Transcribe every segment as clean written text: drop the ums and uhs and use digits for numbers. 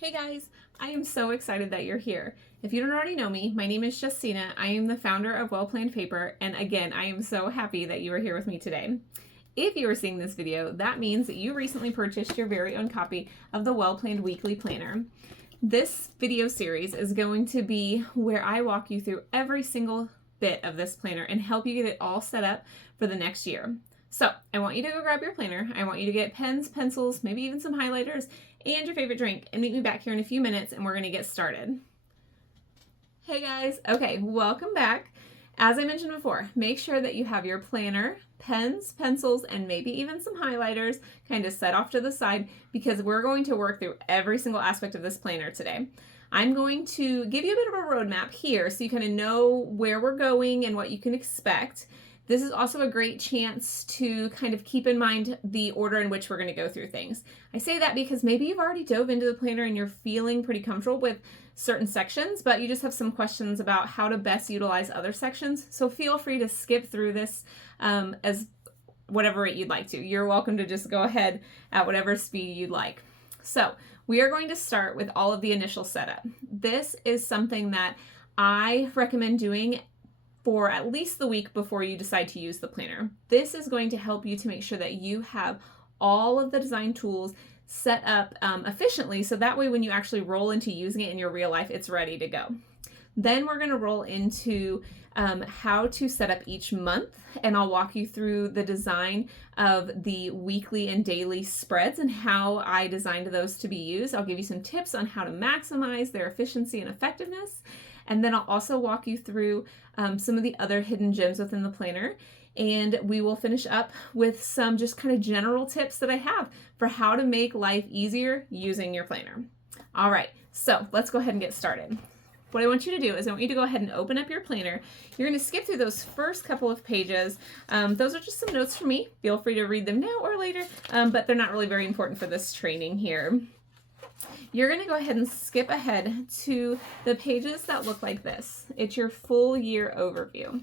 Hey guys, I am so excited that you're here. If you don't already know me, my name is Justina. I am the founder of Well Planned Paper, and again, I am so happy that you are here with me today. If you are seeing this video, that means that you recently purchased your very own copy of the Well Planned Weekly Planner. This video series is going to be where I walk you through every single bit of this planner and help you get it all set up for the next year. So I want you to go grab your planner. I want you to get pens, pencils, maybe even some highlighters, and your favorite drink, and meet me back here in a few minutes and we're going to get started. Hey guys, okay, welcome back. As I mentioned before, make sure that you have your planner, pens, pencils, and maybe even some highlighters kind of set off to the side because we're going to work through every single aspect of this planner today. I'm going to give you a bit of a roadmap here so you kind of know where we're going and what you can expect. This is also a great chance to kind of keep in mind the order in which we're going to go through things. I say that because maybe you've already dove into the planner and you're feeling pretty comfortable with certain sections, but you just have some questions about how to best utilize other sections. So feel free to skip through this as whatever rate you'd like to. You're welcome to just go ahead at whatever speed you'd like. So we are going to start with all of the initial setup. This is something that I recommend doing for at least the week before you decide to use the planner. This is going to help you to make sure that you have all of the design tools set up efficiently, so that way when you actually roll into using it in your real life, it's ready to go. Then we're going to roll into how to set up each month, and I'll walk you through the design of the weekly and daily spreads and how I designed those to be used. I'll give you some tips on how to maximize their efficiency and effectiveness. And then I'll also walk you through some of the other hidden gems within the planner. And we will finish up with some just kind of general tips that I have for how to make life easier using your planner. All right, so let's go ahead and get started. What I want you to do is I want you to go ahead and open up your planner. You're going to skip through those first couple of pages. Those are just some notes for me. Feel free to read them now or later, but they're not really very important for this training here. You're going to go ahead and skip ahead to the pages that look like this. It's your full year overview.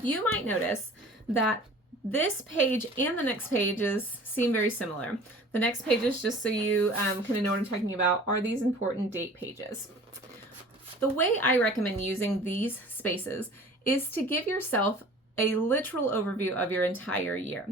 You might notice that this page and the next pages seem very similar. The next pages, just so you kind of know what I'm talking about, are these important date pages. The way I recommend using these spaces is to give yourself a literal overview of your entire year.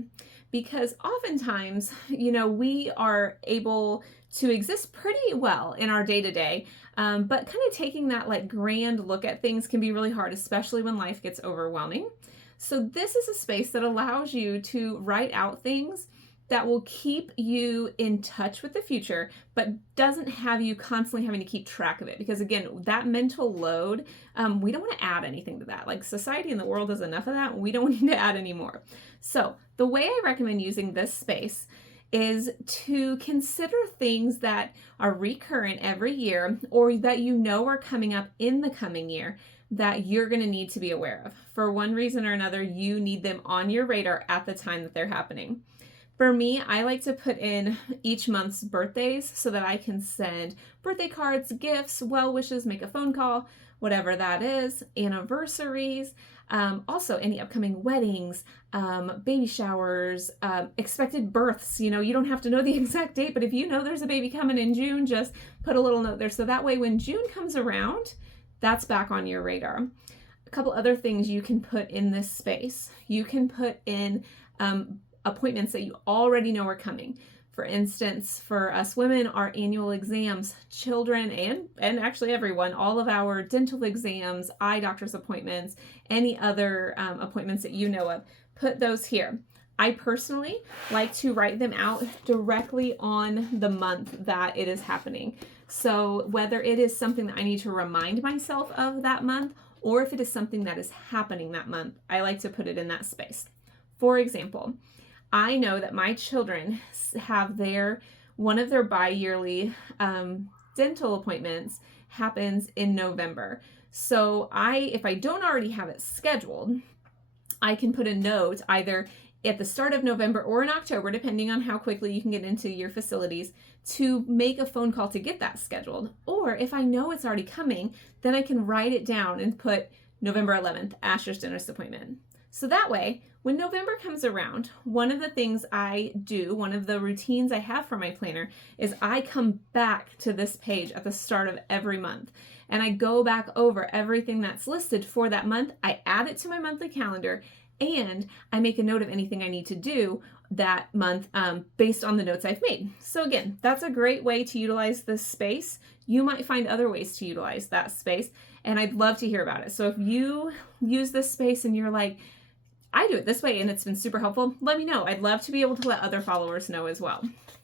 Because oftentimes, we are able to exist pretty well in our day-to-day, but kind of taking that grand look at things can be really hard, especially when life gets overwhelming. So this is a space that allows you to write out things that will keep you in touch with the future, but doesn't have you constantly having to keep track of it. Because again, that mental load, we don't want to add anything to that. Like society and the world does enough of that. We don't need to add any more. So the way I recommend using this space is to consider things that are recurrent every year or that are coming up in the coming year that you're going to need to be aware of. For one reason or another, you need them on your radar at the time that they're happening. For me, I like to put in each month's birthdays so that I can send birthday cards, gifts, well wishes, make a phone call, whatever that is, anniversaries, also any upcoming weddings, baby showers, expected births. You don't have to know the exact date, but if you know there's a baby coming in June, just put a little note there. So that way when June comes around, that's back on your radar. A couple other things you can put in this space. You can put in appointments that you already know are coming. For instance, for us women, our annual exams, children, and actually everyone, all of our dental exams, eye doctor's appointments, any other appointments that you know of, put those here. I personally like to write them out directly on the month that it is happening. So whether it is something that I need to remind myself of that month, or if it is something that is happening that month, I like to put it in that space. For example, I know that my children have one of their bi-yearly dental appointments happens in November. So if I don't already have it scheduled, I can put a note either at the start of November or in October, depending on how quickly you can get into your facilities, to make a phone call to get that scheduled. Or if I know it's already coming, then I can write it down and put November 11th, Asher's dentist appointment. So that way, When November comes around, one of the things I do, one of the routines I have for my planner, is I come back to this page at the start of every month. And I go back over everything that's listed for that month. I add it to my monthly calendar, and I make a note of anything I need to do that month based on the notes I've made. So again, that's a great way to utilize this space. You might find other ways to utilize that space, and I'd love to hear about it. So if you use this space and you're like, I do it this way and it's been super helpful, let me know. I'd love to be able to let other followers know as well.